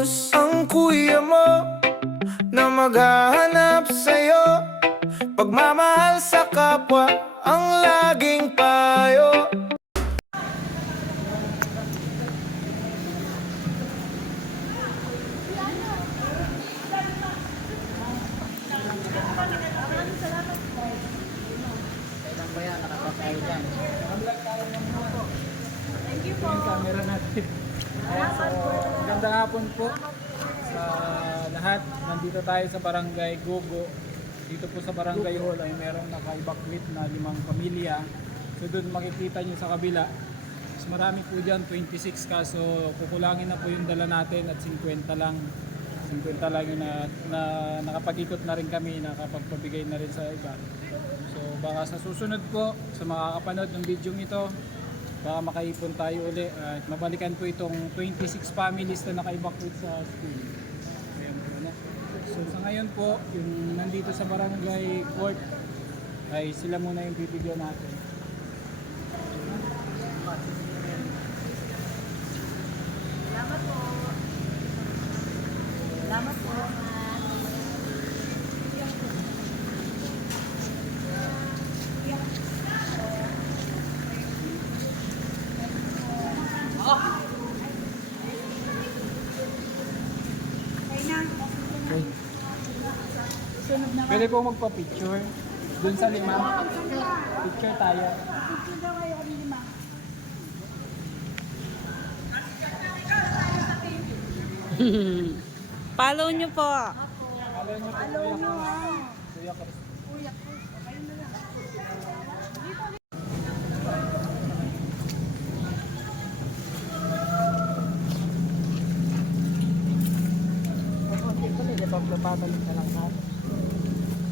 Ang kuya mo na maghahanap sa'yo, pagmamahal sa kapwa ang laging payo. Kailan ba yan? Nakapag-tayo dyan. Thank you po. Yung camera natin. Ayan, so, magandang hapon po sa lahat. Nandito tayo sa Barangay Gogo. Dito po sa Barangay Hall ay merong naka-evacuate na 5 pamilya. So doon makikita nyo sa kabila. Mas marami po dyan, 26 kaso kukulangin na po yung dala natin at 50 lang. 50 lang yung na nakapag-ikot na rin kami, nakapagpabigay na rin sa iba. So baka sa susunod po, sa makakapanood ng video ito, baka makaipon tayo uli at mabalikan po itong 26 families na naka-evacuate sa school. Ayan po, ano? So sa ngayon po, yung nandito sa Barangay Court ay sila muna yung bibigyan natin. Salamat po. Salamat po. Okay. Pwede po magpa-picture dun sa 5. Picture tayo. Follow nyo po. Follow nyo po Kuya Chris. Papabalik na lang natin.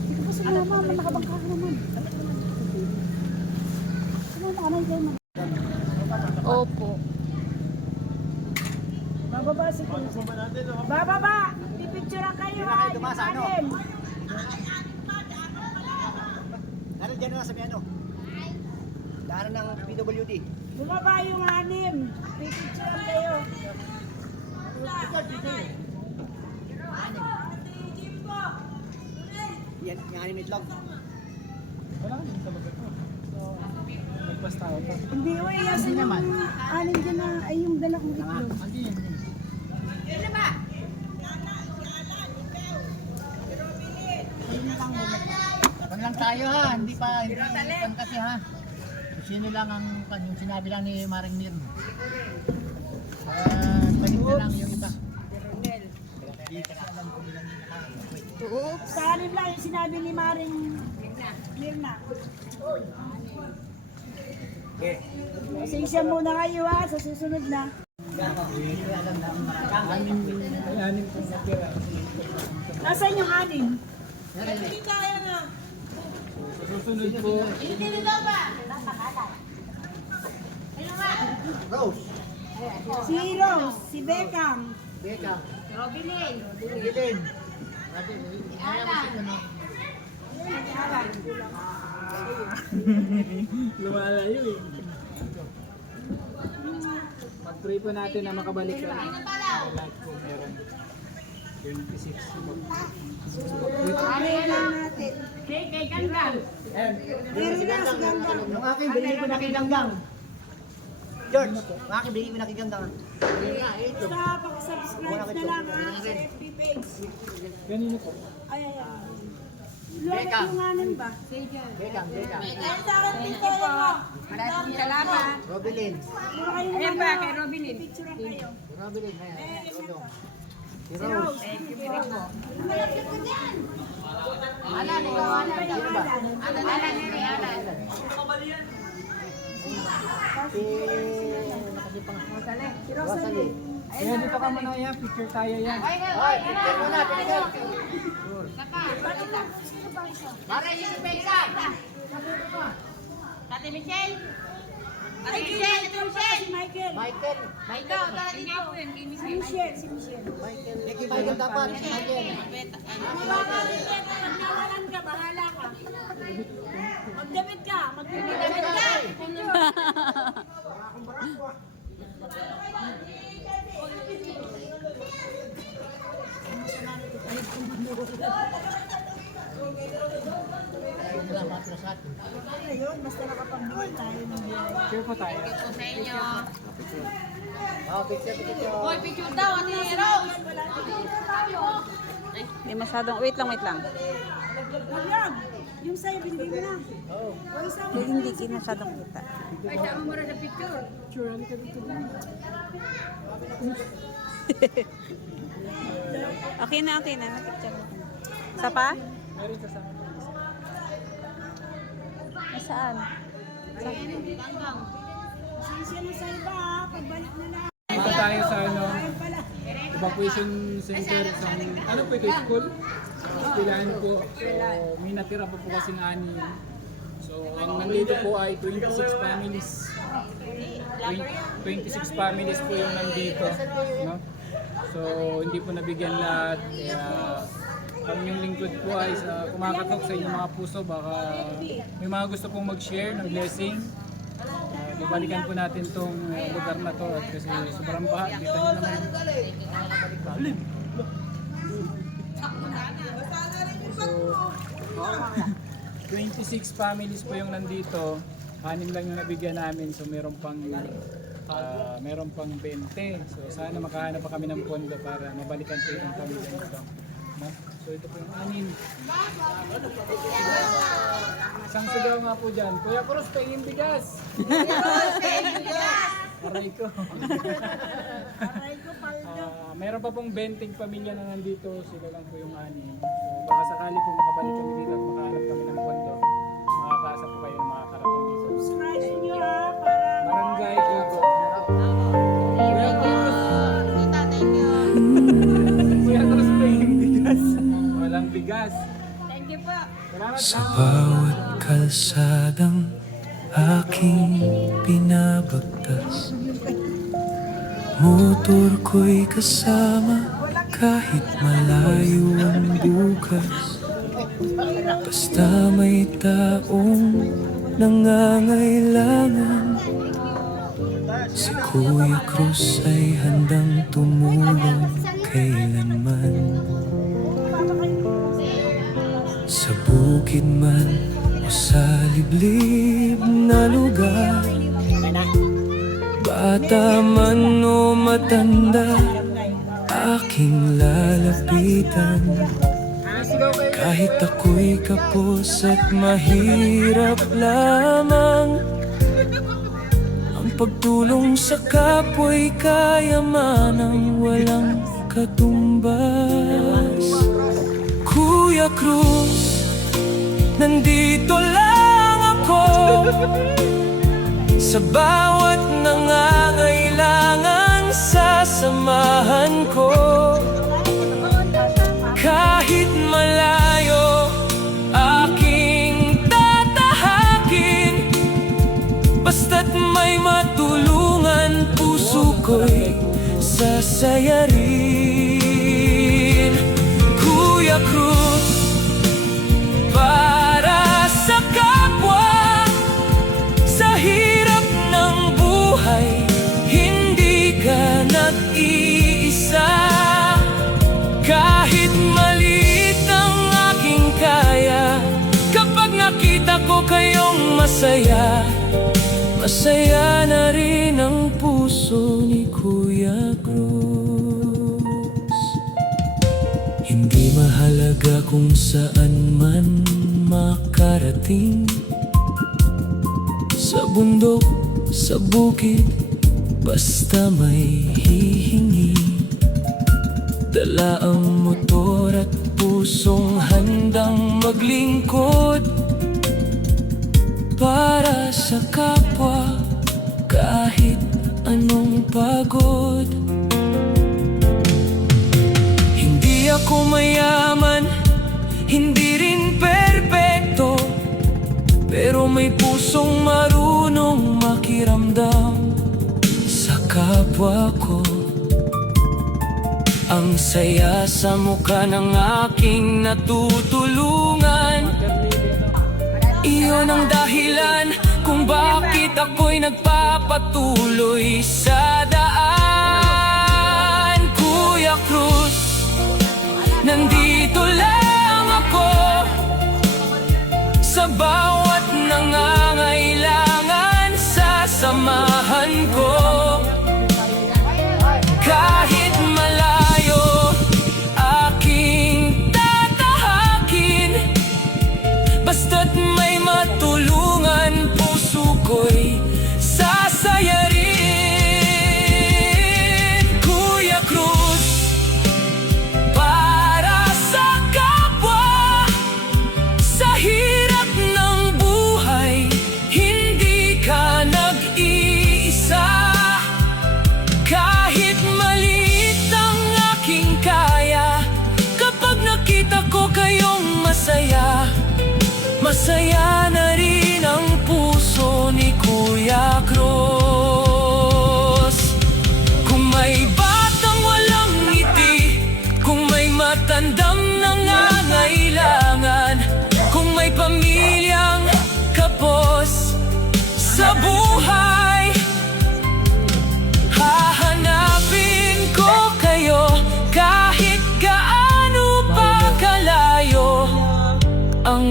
Dito po sa mama, nakabangka ka naman. Sumama ka na dyan. Opo. Bababa si Kunsi. Bababa! Pipicturean kayo ha! Yung anim. Ano dyan na sa may ano? Daanan ng PWD. Bumaba yung anim. Pipicturean kayo. Yan, yung anim itlog. Wala ka din talaga ito. So, nagpasta ako pa. Hindi o, iasin yung anim dyan na, ay yung dala kong itlog. Hindi yan. Huwag lang tayo ha, hindi pa kasi ha. Sino lang ang yung sinabi lang ni Maring Mir. Balik na lang yung iba. Oops. Sa anim lang yung sinabi ni Maring Mirna. Pasensya muna kayo ha, sa susunod na. Anim po natira. Nasaan yung anim? Sa susunod po, Rose. Si Rose, si Beckham. Beka. Robilin. Gilin. lumalayo eh. Pag-pray po natin na makabalik ka na. Lahat po meron. 26. Pray lang natin. Meron si Meron na si Ganggang. Ganggang. Yung aking binili ko na kay Ganggang. George, yung aking binili ko na kay Ganggang. Basta pakisubscribe na lang ha sa FB page. Ganino po. Ay. Luwag yung anim ba? Beka, Beka. Ayun sa akin dito yun mo. Maraming salamat. Robilin. Mura kayo naman ba kay Robilin? Picturean kayo. Robilin, ayan. Rodo. Si Si Rose. Rose. Thank you po. Malapit ko dyan. Alan, ikaw, Alan. Sino ba? Si... nakasipang... Si Rosalie. Ayan, dito ka muna yan. Picture tayo yan. Hoy, picture mo na, picture. Ate Michelle! Ate Ay, Michelle! Ate Michelle! Si Michael. Michael. Ikaw, tara dito. Si Michelle. Si Michelle. Michael. Michael dapat. Michael. Pag nawalan ka, bahala ka. Magdamit ka. Magdamit ka. Wala matro sa atin. Ayun, basta nakapagbigay tayo ng biyaya. Share po tayo. Sa inyo. Picture. Hoy, picture daw, Ate Rose. Hindi masyadong, wait lang. Wag lang. Yung sa'yo, binigay mo na. O, isa mo. Hindi masyadong kita. Ay, sama mo rin sa picture. Sure, ano ka dito? Okay na. Napicture mo. Isa pa? Meron sa sama. Nasaan? Pasensya na sa iba ha. Pagbalik na lang. Dito tayo sa Ayun pala. evacuation center sa ano po ito, school? Eskwelahan po. So, may natira pa po kasing ani. So, ang nandito po ay 26 families. 26 families po yung nandito. No? So, hindi po nabigyan lahat. Kaya, ang yung lingkod po ay sa kumakatok sa inyong mga puso. Baka may mga gusto pong mag-share ng blessing. Babalikan po natin tong lugar na to at kasi sobrang baha. Kita nyo naman. So, 26 families po yung nandito. 6 lang yung nabigyan namin. So meron pang 20. So sana makahanap pa kami ng pondo para mabalikan po yung pamilya nito. No? So ito po yung 6. Isang sigaw nga po dyan. Kuya Cruz, pahingin bigas! Aray ko. Aray ko, paldo. Meron pa pong 20 pamilya na nandito. Sila lang po yung 6. So baka sakali po makabalik kami dito at makahanap kami ng pondo. Makakaasa po kayo ng makakarating dito. Subscribe nyo ha. Para Barangay Gogo. Kuya Cruz! Tita, thank you. Kuya Cruz, pahingin bigas! Walang bigas. Thank you po. Salamat Sa ha. bawat kalsadang aking pinabagtas, motor ko'y kasama kahit malayo ang bukas. Basta may taong nangangailangan, si Kuya Cruz ay handang tumulong kailanman. Sa bukid man o sa liblib na lugar, bata man o matanda, aking lalapitan. Kahit ako'y kapos at mahirap lamang, ang pagtulong sa kapwa'y kayamanang walang katumbas. Kuya Cruz, nandito lang ako sa bawat nangangailangan, sasamahan ko. Kahit malayo, aking tatahakin. Basta't may matulungan, puso ko'y sasayarin. Kuya Cruz, para sa kapwa, sa hirap ng buhay, hindi ka nag-iisa. Kahit maliit ang aking kaya, kapag nakita ko kayong masaya, masaya na rin ang puso ni Kuya Cruz. Hindi mahalaga kung saan man makarating, sa bundok, sa bukid, basta may hihingi. Dala ang motor at pusong handang maglingkod para sa kapwa, kahit anong pagod. Hindi ako mayaman, hindi rin perpekto, pero may pusong marunong makiramdam sa kapwa ko. Ang saya sa mukha ng aking natutulungan, iyon ang dahilan kung bakit ako'y nagpapatuloy sa daan. Kuya Cruz, nandito lang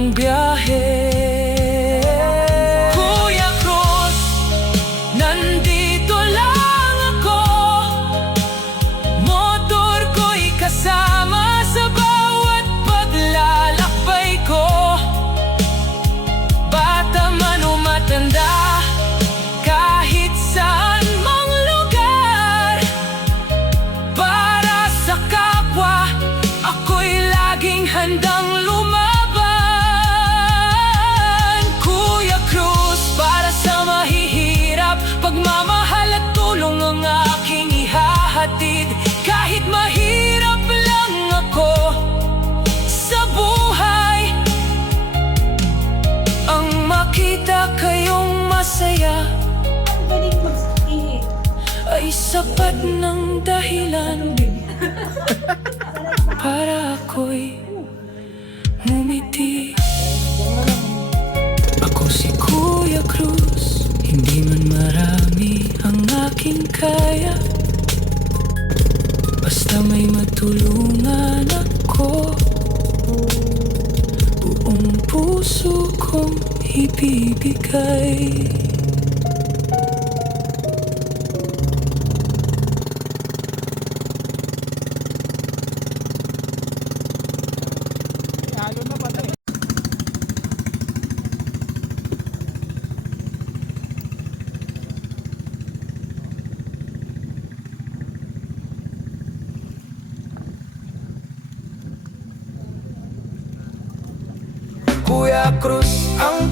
ng biyahe. Kuya Cruz, nandito lang ako. Motor ko'y kasama sa bawat paglalakbay ko. Bata man o matanda, kahit saan mang lugar, para sa kapwa, ako'y laging handang lumaban. Kuya Cruz, para sa mahihirap, pagmamahal at tulong ang aking ihahatid. Kahit mahirap lang ako sa buhay, ang makita kayong masaya ay sapat ng dahilan para ako'y ngumiti. Ako si Kuya Cruz, hindi man marami ang aking kaya, basta may matulungan ako. Buong puso kong ibibigay. Halo na pala eh. Kuya Cruz, ang